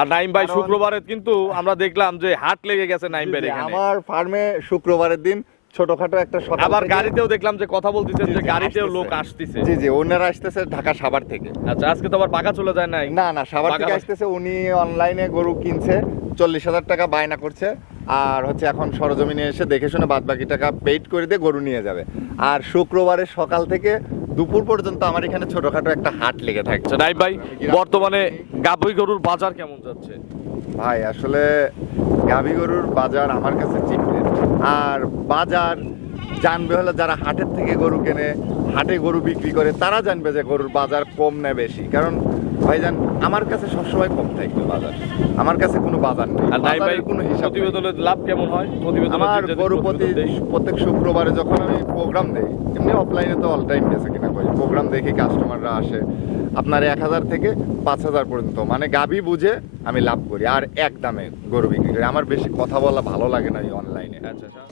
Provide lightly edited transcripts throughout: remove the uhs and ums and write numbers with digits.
আর নাইম ভাই শুক্রবারে কিন্তু আমরা দেখলাম যে হাট লেগে গেছে নাইম ভাই এখানে। আমার ফার্মে শুক্রবারের দিন ছোটখাটো একটা সকাল আবার থেকে- গাড়িতেও দেখলাম যে কথা বলতেছেন যে গাড়িতেও আসতেছে। লোক আসতেছে। জি জি, ওনারা আসতেছে ঢাকা সাভার থেকে। আচ্ছা, আজকে তো আবার পাকা চলে যায় নাই। না না, সাভার থেকে বাগান- আসতেছে। উনি অনলাইনে গরু কিনছে, 40,000 টাকা বায়না করছে, আর হচ্ছে এখন সরজমিনে এসে দেখে শুনে বাদ বাকি টাকা পেইড করে দিয়ে গরু নিয়ে যাবে। আর শুক্রবারের সকাল থেকে দুপুর পর্যন্ত আমার এখানে ছোটখাটো একটা হাট লেগে থাকে। আচ্ছা নাইম ভাই, বর্তমানে গাভী গরুর বাজার কেমন যাচ্ছে? ভাই আসলে গাভী গরুর বাজার আমার কাছে চিপ রেট। আর বাজার জানবে হলে যারা হাটের থেকে গরু কেনে, হাটে গরু বিক্রি করে, তারা জানবে যে গরুর বাজার কম না বেশি। কারণ ভাইজান আমার কাছে সবসময় কম থাকবে বাজার, আমার কাছে কোনো বাজার নেই, আর নাইম ভাই বাজারের কোনো হিসাব নেই। প্রতিবেদনের লাভ কেমন হয়? প্রতিবেদনের আমার দিন যদি গরু প্রতিবেদন দেই। প্রত্যেক শুক্রবারে যখন আমি প্রোগ্রাম দেই, এমনি অফলাইনে তো অল টাইম বেচে কিনা করি, প্রোগ্রাম দেখি কাস্টমাররা আসে আপনার 1,000 থেকে 5,000 পর্যন্ত, মানে গাভী বুঝে আমি লাভ করি। আর এক দামে গরু বিক্রি করি, আমার বেশি কথা বলা ভালো লাগে না এই অনলাইনে। আচ্ছা আচ্ছা।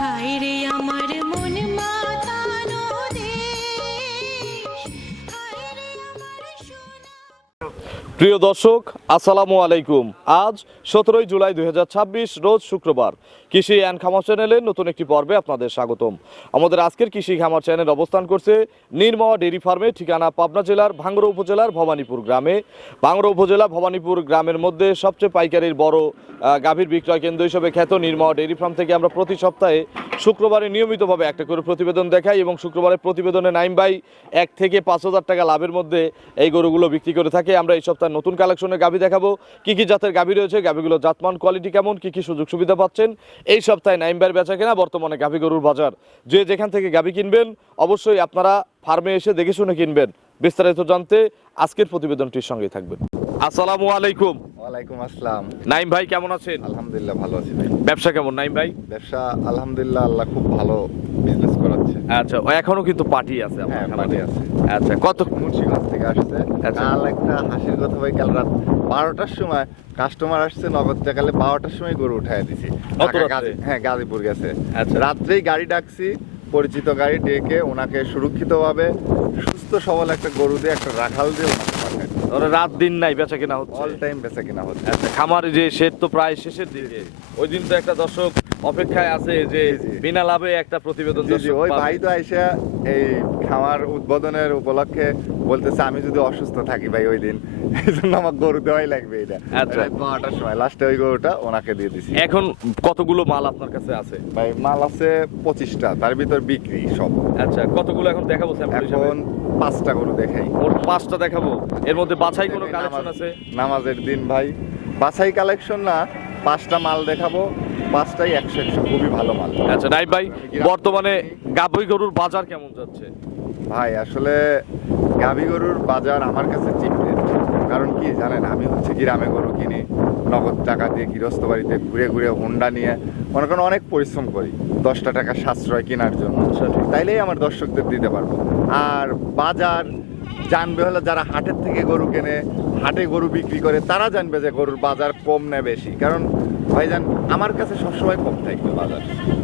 হায় রে আমার মন মাতানো দেশ, হায় রে আমার সোনা। প্রিয় দর্শক, আসসালামু আলাইকুম। আজ 17 জুলাই 2026 রোজ শুক্রবার। কৃষি অ্যান্ড খামার চ্যানেলের নতুন একটি পর্বে আপনাদের স্বাগতম। আমাদের আজকের কৃষি খামার চ্যানেল অবস্থান করছে নির্ময়া ডেইরি ফার্মে, ঠিকানা পাবনা জেলার ভাঙ্গুড়া উপজেলার ভবানীপুর গ্রামে। ভাঙ্গুড়া উপজেলা ভবানীপুর গ্রামের মধ্যে সবচেয়ে পাইকারির বড় গাভীর বিক্রয় কেন্দ্র হিসেবে খ্যাত নির্ময়া ডেইরি ফার্ম থেকে আমরা প্রতি সপ্তাহে শুক্রবারে নিয়মিতভাবে একটা করে প্রতিবেদন দেখাই, এবং শুক্রবারের প্রতিবেদনে নাইম ভাই 1 থেকে 5,000 টাকা লাভের মধ্যে এই গরুগুলো বিক্রি করে থাকে। আমরা এই সপ্তাহে নতুন কালেকশনের গাভী দেখাবো, কি কি জাতের গাভী রয়েছে, গাভীগুলো জাতমান কোয়ালিটি কেমন, কি কি সুযোগ সুবিধা পাচ্ছেন। এই সপ্তাহে নাইম ভাইয়ের বেচা কেনা, বর্তমানে গাভী গরুর বাজার, যে যেখান থেকে গাভী কিনবেন অবশ্যই আপনারা ফার্মে এসে দেখে শুনে কিনবেন। বিস্তারিত জানতে আজকের প্রতিবেদনটির সঙ্গেই থাকবেন। আসসালামু আলাইকুম। ওয়ালাইকুম আসসালাম। নাইম ভাই কেমন আছেন? আলহামদুলিল্লাহ ভালো আছি ভাই। ব্যবসা কেমন নাইম ভাই? ব্যবসা আলহামদুলিল্লাহ, আল্লাহ খুব ভালো বিজনেস করাচ্ছে। আচ্ছা, এখনো কিন্তু পার্টি আছে আপনার হ্যাঁ, খামারে? পার্টি আছে। আচ্ছা, কত? মুন্সিগঞ্জ থেকে আসছে। আচ্ছা। কাল একটা হাসির কথা ভাই, কাল রাত 12টার সময় কাস্টমার আসছে নগদ টাকালে, 12টার সময় গরু উঠায় দিছি। অত রাত্রে? হ্যাঁ, গাজীপুর গেছে। আচ্ছা। রাত্রেই গাড়ি ডাকছি, পরিচিত গাড়ি ডেকে ওনাকে সুরক্ষিতভাবে সুস্থ সবল একটা গরু দিয়ে, একটা রাখাল দিয়ে ওনাকে পাঠায়। ওরা রাত দিন নাই বেচা কেনা হচ্ছে? অল টাইম বেচা কিনা হচ্ছে। আচ্ছা, খামার যে শেড তো প্রায় শেষের দিকে, ওই দিন তো একটা দর্শক অপেক্ষায় আছে যে জি, জি। বিনা লাভে একটা প্রতিবেদন জি জি, দর্শক ওই পাবে। ভাই তো আইসা এই খামার উদ্বোধনের উপলক্ষে বলতেছে আমি যদি অসুস্থ থাকি ভাই ওই দিন, এই জন্য আমার গরু দেওয়াই লাগবে। এটা আচ্ছা। রাত 12টার সময় লাস্টে ওই গরুটা ওনাকে দিয়ে দিছি। এখন কতগুলো মাল আপনার কাছে আছে? ভাই মাল আছে 25টা, তার ভিতর বিক্রি সব। আচ্ছা, কতগুলো এখন দেখাবো স্যাম্পল হিসেবে? এখন 5টা গরু দেখাই। মোট 5টা দেখাবো। এর মধ্যে বাছাই কোনো কালেকশন আছে? নামাজের দিন ভাই বাছাই কালেকশন না, 5টা মাল দেখাবো, 5টাই 100 খুবই ভালো মাল। আচ্ছা নাইম ভাই, বর্তমানে গাভী গরুর বাজার কেমন যাচ্ছে? ভাই আসলে গাভী গরুর বাজার আমার কাছে চিপ রেট। কারণ কি জানেন, আমি হচ্ছে গ্রামে গরু কিনি, নগদ টাকা দিয়ে গৃহস্থ বাড়িতে ঘুরে ঘুরে হোন্ডা নিয়ে মনে করেন অনেক পরিশ্রম করি 10টা টাকা সাশ্রয় কেনার জন্য। তাইলেই আমার দর্শকদের দিতে পারবো। আর বাজার জানবে হলে যারা হাটের থেকে গরু কেনে, হাটে গরু বিক্রি করে, তারা জানবে যে গরুর বাজার কম না বেশি। কারণ ভাইজান আমার কাছে সবসময় কম থাকবে বাজার,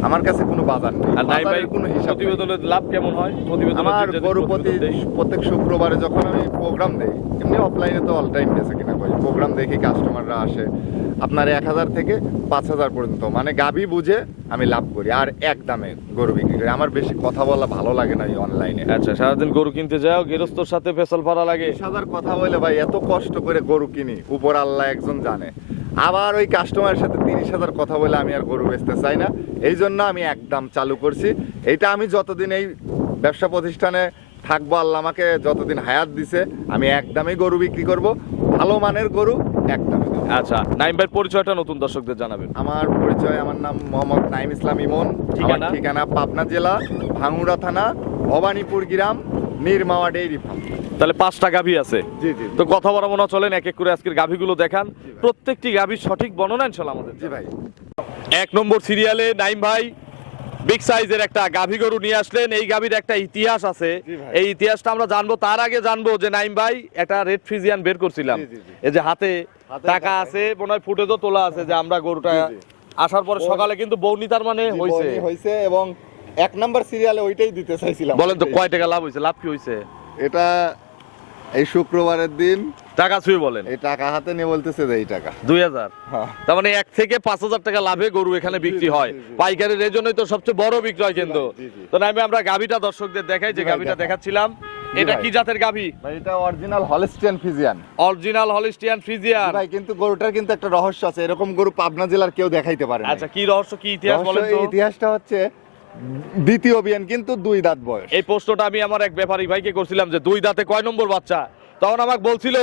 আমার কাছে কোনো বাজার নেই, আর নাইম ভাই বাজারের কোনো হিসাব নেই। প্রতিবেদনের লাভ কেমন হয়? প্রতিবেদনের আমার দিন যদি গরু প্রতিবেদন দেই। প্রত্যেক শুক্রবারে যখন আমি প্রোগ্রাম দেই, এমনি অফলাইনে তো অল টাইম বেচে কিনা করি, প্রোগ্রাম দেখি কাস্টমাররা আসে আপনার 1,000 থেকে 5,000 পর্যন্ত, মানে গাভী বুঝে আমি লাভ করি। আর এক দামে গরু বিক্রি করি, আমার বেশি কথা বলা ভালো লাগে না এই অনলাইনে। আচ্ছা, সারাদিন গরু কিনতে যাও, গৃহস্থর সাথে ফেসাল ফাড়া লাগে। 20,000 কথা বলে ভাই এত কষ্ট করে গরু কিনি, উপর আল্লাহ একজন জানে। আবার ওই কাস্টমারের সাথে 30,000 কথা বলে আমি আর গরু বেচতে চাই না। এই জন্য আমি একদম চালু করছি। এইটা আমি যতদিন এই ব্যবসা প্রতিষ্ঠানে থাকবো, আল্লাহ আমাকে যতদিন হায়াত দিছে, আমি একদমই গরু বিক্রি করব, ভালো মানের গরু একদমই দেব। আচ্ছা, নাইম ভাইয়ের পরিচয়টা নতুন দর্শকদের জানাবেন। আমার পরিচয়, আমার নাম মোহাম্মদ নাইম ইসলাম ইমন। আমার ঠিকানা? ঠিকানা পাবনা জেলা, ভাঙ্গুড়া থানা, ভবানীপুর গ্রাম, নির্মাওয়া ডেইরি ফার্ম। তাহলে 5টা গাভী আছে। জি জি তো কথা বলা মনে হয় চলেন এক এক করে আজকের গাভীগুলো দেখান, প্রত্যেকটি গাভীর সঠিক বর্ণনা ইনশাআল্লাহ আমাদের। জি ভাই। 1 নম্বর সিরিয়ালে নাইম ভাই বিগ সাইজের একটা গাভী গরু নিয়ে আসলেন। এই গাভীর একটা ইতিহাস আছে, জি ভাই। এই ইতিহাসটা আমরা জানবো। তার আগে জানবো যে নাইম ভাই একটা রেড ফ্রিজিয়ান বের করছিলাম, জি, জি, জি। এই যে হাতে হাতে টাকা টাকা আছে, মনে হয় ফুটেজও তোলা আছে যে আমরা গরুটা জি, জি। আসার পরে সকালে কিন্তু বৌনি তার মানে হয়েছে। হয়েছে এবং 1 নাম্বার সিরিয়ালে ওইটাই দিতে চাইছিলাম। বলেন তো কয় টাকা লাভ হয়েছে? লাভ কি হয়েছে? এটা এই শুক্রবারের দিন টাকা ছুঁয়ে বলেন। এই টাকা হাতে নিয়ে বলতেছে যে এই টাকা। 2000, হ্যাঁ। তার মানে 1 থেকে 5000 টাকা লাভে গরু এখানে বিক্রি জি, হয়। জি, জি। পাইকারের এই জন্যই তো সবচেয়ে বড় বিক্রয় কেন্দ্র। জি, জি। তো নাইমে আমরা গাভীটা দর্শকদের দেখাই, যে জি ভাই, গাভীটা দেখান। দেখাচ্ছিলাম। জি এটা ভাই। কি জাতের গাভী? ভাই এটা original Holstein Friesian. Original Holstein Friesian. ভাই কিন্তু গরুটার কিন্তু একটা রহস্য আছে, এরকম গরু পাবনা জেলার কেউ দেখাইতে পারে না। আচ্ছা, কি রহস্য, কি ইতিহাস বলেন তো? ইতিহাসটা হচ্ছে দ্বিতীয় বিয়ান, কিন্তু 2 দাঁত বয়স। এই প্রশ্নটা আমি আমার এক ব্যাপারী ভাইকে করছিলাম যে 2 দাঁতে কয় নম্বর বাচ্চা। তখন আমাকে বলছিল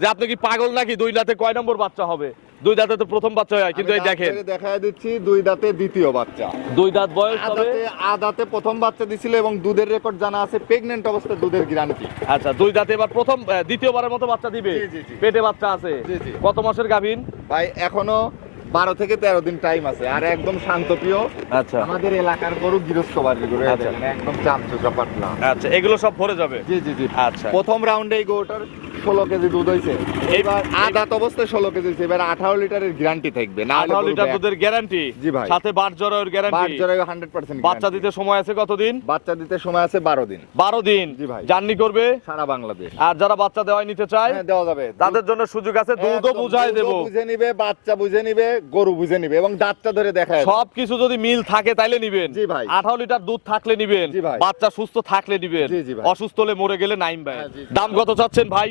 যে আপনি কি পাগল নাকি, 2 দাঁতে কয় নম্বর বাচ্চা হবে? 2 দাঁতে তো প্রথম বাচ্চা হয়, কিন্তু এই দেখেন দেখায় দিচ্ছি 2 দাঁতে দ্বিতীয় বাচ্চা। 2 দাঁত বয়স হবে। আদাতে প্রথম বাচ্চা দিছিল এবং দুধের রেকর্ড জানা আছে, প্রেগন্যান্ট অবস্থায় দুধের গ্যারান্টি। আচ্ছা, 2 দাঁতে এবার প্রথম দ্বিতীয়বারের মতো বাচ্চা দিবে। জি, জি, জি। পেটে বাচ্চা আছে। জি, জি। কত মাসের গাভীন? ভাই এখনো 12 থেকে 13 দিন টাইম আছে, আর একদম শান্তপ্রিয়। আচ্ছা আমাদের এলাকার গরু, গৃহস্থ বাড়ির গরু, আচ্ছা। দেখেন, একদম চামচুকা পাতলা। আচ্ছা, এগুলো সব ভরে যাবে। জি জি জি। আচ্ছা। প্রথম রাউন্ডে এই গরুটার 16 কেজি দুধ হয়েছে। এবার আদাত অবস্থায় 16 কেজি হয়েছে। এবার 18 লিটারের গ্যারান্টি থাকবে, না হলে 18 গরু লিটার ব্যাক। দুধের গ্যারান্টি, জি ভাই। সাথে বাট জরায়ুর গ্যারান্টি। বাট জরায়ু 100% বাচ্চা guarantee। দিতে সময় আছে কতদিন? বাচ্চা দিতে সময় আছে 12 দিন। 12 দিন। জি ভাই। জার্নি করবে। সারা বাংলাদেশ। আর যারা বাচ্চা দেওয়াই নিতে চায় হ্যাঁ, দেওয়া যাবে। তাদের জন্য সুযোগ আছে, দুধও একদম বুঝাই দুধও দেব। বুঝে নিবে, বাচ্চা বুঝে নিবে, গরু বুঝে নিবে এবং দাঁতটা ধরে দেখায়। সবকিছু যদি মিল থাকে তাইলে নিবেন। জি ভাই। 18 লিটার দুধ থাকলে নিবেন। জি ভাই। বাচ্চা সুস্থ থাকলে নিবেন। জি, জি ভাই। অসুস্থ হলে মরে গেলে নাইম ভাই। হ্যাঁ, জি, জি। দাম কত চাচ্ছেন ভাই?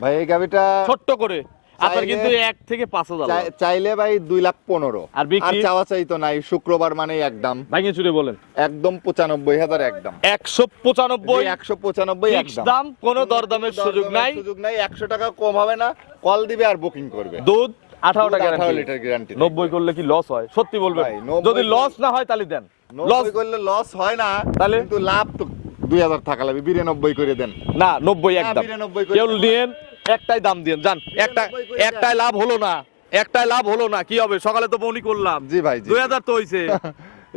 ভাই এই গাবিটা ছোট্ট করে আপনার চাইলে- কিন্তু 1 থেকে 5000 লাভ। চাইলে ভাই 2,15,000। আর বিক্রি? চাওয়া চাই তো নাই, শুক্রবার মানে একদম ভাঙে চুরে বলেন। একদম 95,000 একদম। 195 195 ফিক্স একদম। দাম, কোনো দরদামের সুযোগ নাই। সুযোগ নাই, 100 টাকা কম হবে না। কল দিবে আর বুকিং করবে। দুধ 18 টাকা 18 লিটার গ্যারান্টি। 90 করলে কি লস হয়? সত্যি বলবেন। ভাই, 90 যদি লস না হয় তাহলে দেন। লস 90 করলে লস হয় না, তাহলে? কিন্তু লাভ তো 2,000 টাকা লাগবে। 92 করে দেন। না, 90 একদম। 92 করে কেউ দেন। নিয়েন, একটাই দাম দিয়েন যান। 92 করে দেন। একটাই লাভ হলো না, একটাই লাভ হলো না, কি হবে? সকালে তো বনি করলাম। জি ভাই, জি। 2000 তো হইছে।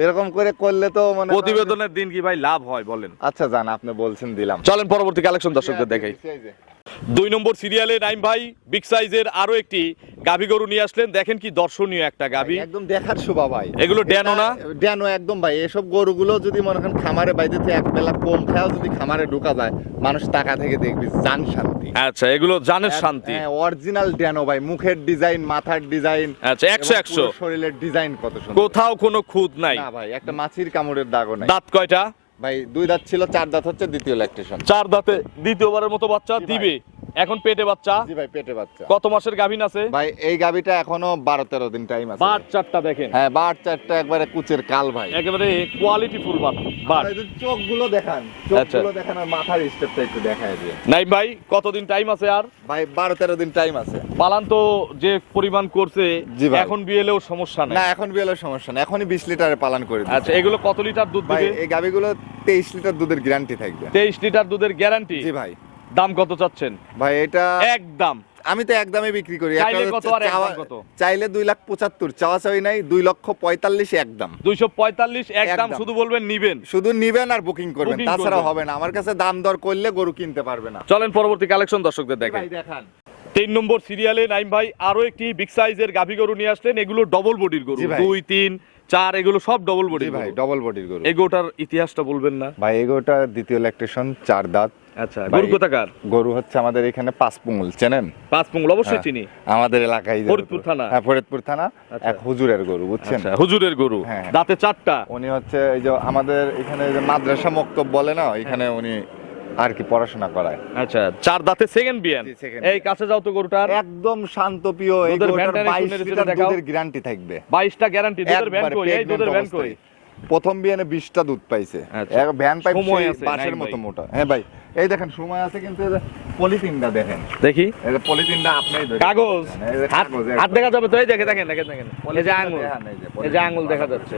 এরকম করে করলে তো মানে প্রতিবেদনের দিন কি ভাই লাভ হয় বলেন? আচ্ছা জান, আপনি বলছেন দিলাম। চলেন পরবর্তী কালেকশন দর্শকদের দেখাই। 2 নম্বর সিরিয়ালে নাইম ভাই বিগ সাইজের আরো একটি গাভী গরু নিয়ে আসলেন। দেখেন কি দর্শনীয় একটা গাভী। একদম দেখার শোভা ভাই। এগুলো ড্যানো না? ড্যানো একদম ভাই। এসব গরুগুলো যদি মনে করেন খামারে বাইরে থেকে এক বেলা কম খাও, যদি খামারে ঢোকা যায়, মানুষ টাকা থেকে দেখবি জান শান্তি। আচ্ছা, এগুলো জানের শান্তি। হ্যাঁ, অরিজিনাল ড্যানো ভাই। মুখের ডিজাইন, মাথার ডিজাইন, আচ্ছা, 100 শরীরের ডিজাইন কত সুন্দর। কোথাও কোনো খুঁত নাই। না ভাই, একটা মাছির কামড়ের দাগও নাই। দাঁত কয়টা? ভাই 2 দাঁত ছিল, 4 দাঁত হচ্ছে, দ্বিতীয় ল্যাকটেশন। 4 দাঁতে দ্বিতীয়বারের মতো বাচ্চা জি ভাই। দিবে। এখন পেটে বাচ্চা। জি ভাই, পেটে বাচ্চা। কত মাসের গাভীন আছে? ভাই এই গাবিটা এখনো 12-13 দিন টাইম আছে। বাচ্চাটা দেখেন, হ্যাঁ, বাচ্চাটা একবারে কুচের কাল ভাই। একেবারে কোয়ালিটি ফুল বাট। আর এই যে চোখগুলো দেখান, চোখগুলো দেখান, আর মাথার স্টেপটা একটু দেখায় দিয়ে। নাইম ভাই কতদিন টাইম আছে আর? ভাই 12-13 দিন টাইম আছে। পালান তো যে পরিমাণ করছে, জি ভাই। এখন বিয়েলেও সমস্যা নাই। না, এখন বিয়েলের সমস্যা না, এখনই 20 লিটারে পালন করে দিই। আচ্ছা, এগুলো কত লিটার দুধ ভাই দিবে? এই গাবিগুলো 23 লিটার দুধের গ্যারান্টি থাকবে। 23 লিটার দুধের গ্যারান্টি। জি ভাই। দাম কত চাচ্ছেন? ভাই এটা একদম। আমি তো একদমই বিক্রি করি। চাইলে একটা কত আর হচ্ছে একদম কত? চাইলে 2,75,000, চাওয়া চাই নাই 2,45,000 একদম। 245 একদম। একদম। শুধু বলবেন নিবেন। শুধু নিবেন আর বুকিং করবেন, Booking তাছাড়া করবেন। হবে না। আমার কাছে দাম দর করলে গরু কিনতে পারবে না। চলেন পরবর্তী কালেকশন দর্শকদের দেখেন। ভাই দেখান। 3 নম্বর সিরিয়ালে নাইম ভাই আরো একটি বিগ সাইজের গাভী গরু নিয়ে আসলেন। এগুলো ডবল বডির গরু। জি ভাই। 2, 3, 4 এগুলো সব ডবল জি বডির ভাই, গরু। ডবল বডির গরু। এই গরুটার ইতিহাসটা বলবেন না? ভাই এগোটা দ্বিতীয় ল্যাকটেশন, 4 দাঁত। আচ্ছা, ভাই, গরু কোথাকার? গরু হচ্ছে আমাদের এখানে 5 পুঙ্গুল, চেনেন? 5 পুঙ্গল অবশ্যই হ্যাঁ, চিনি। আমাদের এলাকায় যে ফরিদপুর থানা? হ্যাঁ, ফরিদপুর থানা। আচ্ছা। এক হুজুরের গরু, বুঝছেন? আচ্ছা, হুজুরের গরু। হ্যাঁ। দাঁতে 4টা। উনি হচ্ছে এই যে আমাদের এখানে যে মাদ্রাসা মক্তব বলে না, এখানে উনি আর কি পড়াশোনা করায়। আচ্ছা, 4 দাঁতে সেকেন্ড বিয়ান। জি, second এই কাছে যাও তো গরুটার। একদম শান্তপ্রিয়। এই দুধের গরুটার ভ্যানটা 22 একটু লিটার দেখাও। দুধের গ্যারান্টি থাকবে। 22টা গ্যারান্টি। দুধের ভ্যান একবারে কই? এই দুধের pregnant ভ্যান কই? অবস্থায়। প্রথম বিয়ানে 20টা দুধ পাইছে। আচ্ছা। এক ভ্যান পাইপ সময় আছে, বাঁশের নাইম মতো ভাই। মোটা। হ্যাঁ ভাই, এই দেখেন সময় আছে, কিন্তু এই যে পলিথিনটা দেখেন, দেখি এই যে পলিথিনটা আপনিই ধরে কাগজ এই যে হাত কাগজ, হাত দেখা যাবে তো, এই দেখেন দেখেন দেখেন দেখেন এই যে আঙ্গুল, দেখেন, এই যে এই যে আঙ্গুল দেখা যাচ্ছে।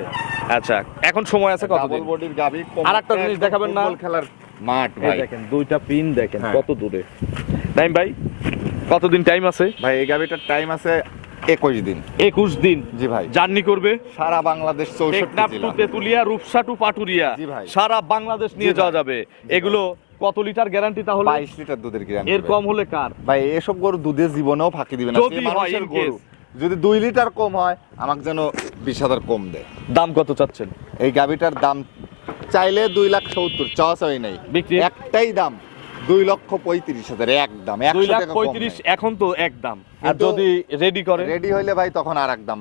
আচ্ছা, এখন সময় আছে ডাবল কতদিন? বডির গাবি। আরেকটা জিনিস দেখাবেন না? ফুটবল খেলার মাঠ এই ভাই। দেখেন দুইটা পিন দেখেন হ্যাঁ। কত দূরে। নাইম ভাই কতদিন টাইম আছে? ভাই এই গাবিটার টাইম আছে 21 দিন। 21 দিন জি ভাই। জার্নি করবে সারা বাংলাদেশ 64 টেকনাফ টু জেলা। তেতুলিয়া, রূপসা টু পাটুরিয়া, জি ভাই। সারা বাংলাদেশ নিয়ে জি যাওয়া ভাই। যাবে। এগুলো কত লিটার গ্যারান্টি তাহলে? 22 লিটার দুধের গ্যারান্টি। এর কম হলে কার? ভাই এসব গরু দুধে জীবনেও ফাঁকি দিবে না। যদি সে হয় মানুষের in গরু case। যদি 2 লিটার কম হয় আমাকে যেন 20,000 কম দেয়। দাম কত চাচ্ছেন? এই গাবিটার দাম চাইলে 2,70,000, চাওয়াই নাই। বিক্রি? একটাই দাম 2,35,000 একদম। 2 লাখ 35 এখন তো এক দাম, আর কিন্তু যদি রেডি করে রেডি হইলে ভাই তখন আর এক দাম।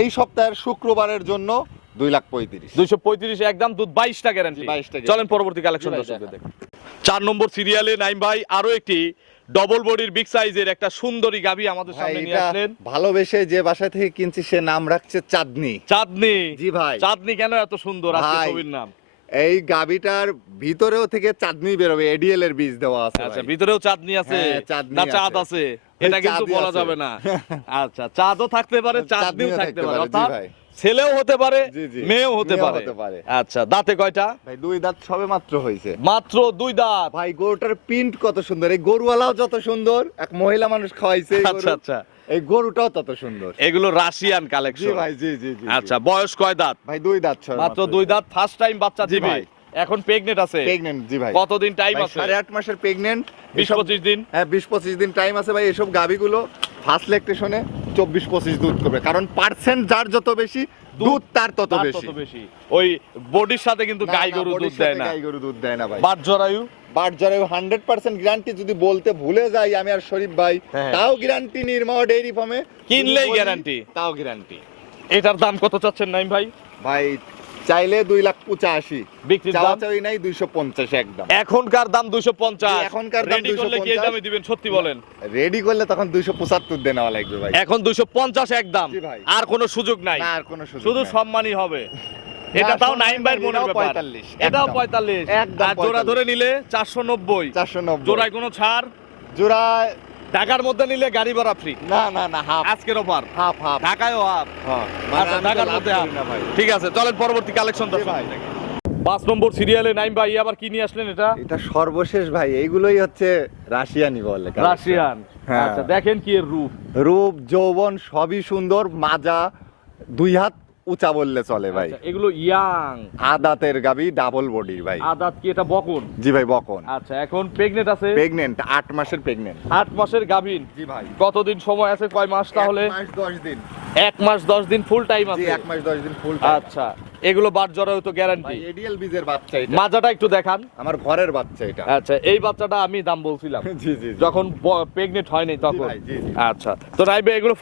এই সপ্তাহের শুক্রবারের জন্য 2,35,000। 235 একদম, দুধ 22টা গ্যারান্টি। 22টা guarantee। চলেন পরবর্তী কালেকশন জি ভাই, দর্শকদের দেখান। দেখুন। 4 নম্বর সিরিয়ালে নাইম ভাই আরো একটি ডবল বডির বিগ সাইজের একটা সুন্দরী গাবি আমাদের ভাই সামনে নিয়ে এটা আসলেন। ভালোবেসে যে বাসা থেকে কিনছি সে নাম রাখছে চাঁদনি। চাঁদনি। জি ভাই। চাঁদনি কেন এত সুন্দর আজকে ভাই, ছবির নাম? এই গাবিটার ভিতরেও থেকে চাঁদনি বেরোবে, এডিএল এর বীজ দেওয়া আছে আচ্ছা, ভাই। ভিতরেও চাঁদনি আছে হ্যাঁ, চাঁদনি না চাঁদ আছে। আছে? এটা কিন্তু চাঁদই বলা আছে। যাবে না। আচ্ছা, চাঁদও থাকতে পারে, চাঁদনিও চাঁদনিও থাকতে থাকতে পারে, পারে, জি অর্থাৎ ভাই। ছেলেও হতে পারে, জি, জি। মেয়েও হতে মেয়েও পারে। হতে পারে। আচ্ছা, দাঁতে কয়টা? ভাই 2 দাঁত সবে মাত্র হয়েছে। মাত্র 2 দাঁত। ভাই গরুটার প্রিন্ট কত সুন্দর, এই গরুওয়ালাও যত সুন্দর, এক মহিলা মানুষ খাওয়াইছে এই গরু। আচ্ছা আচ্ছা, এই গরুটাও তত সুন্দর। এগুলো রাশিয়ান জি কালেকশন। ভাই, জি জি জি। আচ্ছা, বয়স কয় দাঁত? ভাই 2 দাঁত সবে মাত্র 2 দাঁত, ফার্স্ট টাইম বাচ্চা জি দিবে। ভাই। এখন প্রেগনেন্ট আছে? প্রেগন্যান্ট, জি ভাই। কতদিন টাইম ভাই, আছে? 8.5 মাসের প্রেগন্যান্ট। 20-25 দিন। হ্যাঁ, 20-25 দিন টাইম আছে ভাই। এসব গাবিগুলো ফার্স্ট ল্যাকটেশনে 24-25 দুধ করবে, কারণ পার্সেন্ট যার যত বেশি দুধ তার তত তার বেশি। তত বেশি। ওই বডির সাথে কিন্তু না, গাই না, গরু বডির দুধ সাথে দেয় না। গাই গরু দুধ দেয় না ভাই। বাট জরায়ু? বাট যারা 100% গ্যারান্টি যদি বলতে ভুলে যাই আমি আর শরীফ ভাই, হ্যাঁ। তাও গ্যারান্টি নির্মা ডেইরি ফার্মে কিনলেই guarantee। তাও গ্যারান্টি। এটার দাম কত চাচ্ছেন নাইম ভাই? ভাই চাইলে 2,85,000, বিক্রির চাওয়া দাম? চাই নাই 250 একদম। এখনকার দাম 250। জি, এখনকার দাম রেডি করলে কি এই 250? দামে দিবেন সত্যি বলেন? রেডি করলে তখন 275 দিয়ে নেওয়া লাগবে ভাই। এখন 250 একদম, জি ভাই। আর কোনো সুযোগ নাই, না আর কোনো সুযোগ শুধু নাই। সম্মানই হবে। এটা তাও সম্মান নাইম ভাইয়ের নাই, মনের এটাও ব্যাপার। 45, এটাও একদম। 45, একদম আর জোড়া 45 ধরে নিলে 490। 490 জোড়ায় কোনো ছাড়? জোড়া ঢাকার মধ্যে নিলে গাড়ি ভাড়া ফ্রি। না না না, হাফ আজকের অফার হাফ হাফ। ঢাকায়ও হাফ। হ্যাঁ, আচ্ছা, আমি তো ঢাকার লাভ মধ্যে করি হাফ। না ভাই। ঠিক আছে, চলেন পরবর্তী কালেকশন জি ভাই। 5 নম্বর সিরিয়ালে নাইম ভাই আবার কি নিয়ে আসলেন? এটা এটা সর্বশেষ ভাই, এইগুলোই হচ্ছে রাশিয়ানি বলে। রাশিয়ান। হ্যাঁ। আচ্ছা, দেখেন কি এর রূপ। রূপ যৌবন সবই সুন্দর, মাজা 2 হাত উঁচা বললে চলে ভাই। আচ্ছা, এগুলো ইয়াং আদাতের গাবি, ডাবল বডির ভাই। আদাত কি এটা বকন? জি ভাই, বকন। আচ্ছা, এখন প্রেগনেন্ট আছে? প্রেগন্যান্ট, 8 মাসের প্রেগন্যান্ট। 8 মাসের গাভীন। জি ভাই। কতদিন সময় আছে? কয় মাস তাহলে? 1 মাস 10 দিন। 1 মাস 10 দিন ফুল টাইম জি, আছে। 1 মাস 10 দিন ফুল। আচ্ছা, এগুলো বাট জরায়ু তো গ্যারান্টি। ভাই এডিএল বীজের বাচ্চা এটা। মাজাটা একটু দেখান। আমার ঘরের বাচ্চা এটা। আচ্ছা, এই বাচ্চাটা আমি দাম বলছিলাম জি জি জি। যখন প্রেগনেন্ট হয়নি তখন। ভাই, জি, জি। আচ্ছা, তো নাইবে এগুলো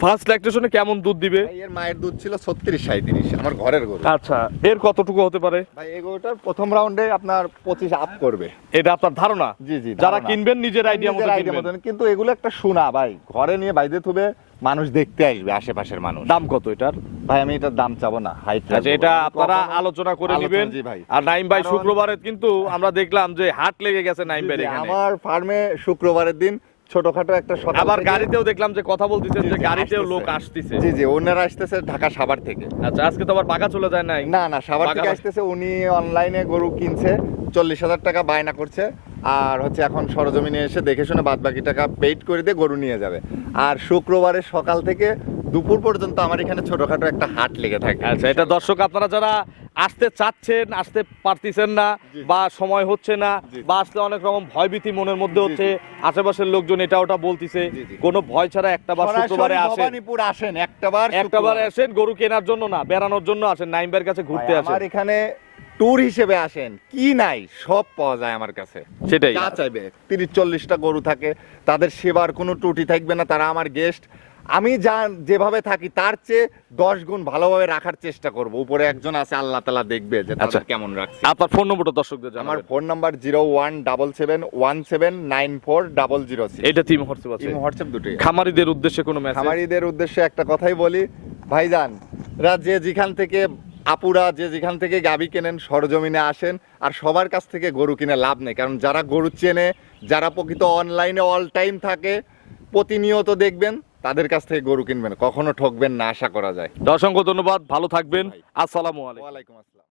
ফার্স্ট ল্যাকটেশনে কেমন দুধ দিবে? ভাই এর মায়ের দুধ ছিল 36-37, আমার ঘরের গরু। আচ্ছা, এর কতটুকু হতে পারে? ভাই এই গরুটার প্রথম রাউন্ডে আপনার 25 আপ করবে। এটা আপনার ধারণা? জি জি। যারা ধারণা। কিনবেন নিজের আইডিয়া নিজের মতো idea কিনবেন। মতন, কিন্তু এগুলো একটা শোনা ভাই, ঘরে নিয়ে বাইরে থুবে মানুষ দেখতে আসবে, আশেপাশের মানুষ। দাম কত এটার? ভাই আমি এটার দাম চাবো না, হাইট। আচ্ছা, এটা আপনারা আলোচনা করে নেবেন। জি ভাই। আর নাইম ভাই কারণ- শুক্রবারে কিন্তু আমরা দেখলাম যে হাট লেগে গেছে নাইম ভাই এখানে। আমার ফার্মে শুক্রবারের দিন ছোটখাটো একটা সকাল আবার থেকে- গাড়িতেও দেখলাম যে কথা বলতেছেন জি, যে জি, গাড়িতেও আসতেছে। লোক আসতেছে। জি জি, ওনারা আসতেছে ঢাকা সাভার থেকে। আচ্ছা, আজকে তো আবার বাঁকা চলে যায় নাই? না না, সাভার থেকে বাগান- আসতেছে। উনি অনলাইনে গরু কিনছে, 40,000 টাকা বায়না করছে, আর হচ্ছে এখন সরজমিনে এসে দেখে শুনে বাদ বাকি টাকা পেইড করে দিয়ে গরু নিয়ে যাবে। আর শুক্রবারের সকাল থেকে দুপুর পর্যন্ত আমার এখানে ছোটখাটো একটা হাট লেগে থাকে। আচ্ছা, এটা দর্শক আপনারা যারা আসতে চাচ্ছেন, আসতে পারতেছেন না, জি। বা সময় হচ্ছে না, জি। বা আসতে অনেক রকম ভয়ভীতি মনের মধ্যে জি, হচ্ছে, আশেপাশের লোকজন এটা ওটা বলতিছে, জি, জি। কোনো ভয় ছাড়া একটা বার সরাসরি শুক্রবারে আসেন। ভবানীপুর আসেন একটাবার। একটাবার আসেন, গরু কেনার জন্য না, বেড়ানোর জন্য আসেন, নাইম ভাইয়ের কাছে ঘুরতে আসেন। আমার এখানে ট্যুর হিসেবে আসেন, কি নাই সব পাওয়া যায় আমার কাছে। সেটাই। যা চাইবে, 30-40টা গরু থাকে, তাদের সেবার কোনো ত্রুটি থাকবে না, তারা আমার গেস্ট। আমি যেভাবে থাকি তার চেয়ে 10 গুণ ভালোভাবে রাখার চেষ্টা করব। উপরে একজন আছে, আল্লাহ তাআলা দেখবে যে আচ্ছা। তাদের কেমন রাখছি। আপনার ফোন নম্বরটা দর্শকদের আমার জানাবেন। Phone number 0177179400। এটা টিম হোয়াটসঅ্যাপ আছে। ইমো হোয়াটসঅ্যাপ দুটোই। খামারিদের উদ্দেশ্যে কোনো মেসেজ? খামারিদের উদ্দেশ্যে একটা কথাই বলি, ভাইজান রা যে যেখান থেকে আপুরা যে যেখান থেকে গাভী কেনেন সরজমিনে আসেন, আর সবার কাছ থেকে গরু কিনে লাভ নেই, কারণ যারা গরু চেনে, যারা প্রকৃত অনলাইনে অল টাইম থাকে, প্রতিনিয়ত দেখবেন, তাদের কাছ থেকে গরু কিনবেন, কখনো ঠকবেন না, আশা করা যায়। অসংখ্য ধন্যবাদ, ভালো থাকবেন। আসসালামু আলাইকুম। ওয়ালাইকুম আসসালাম।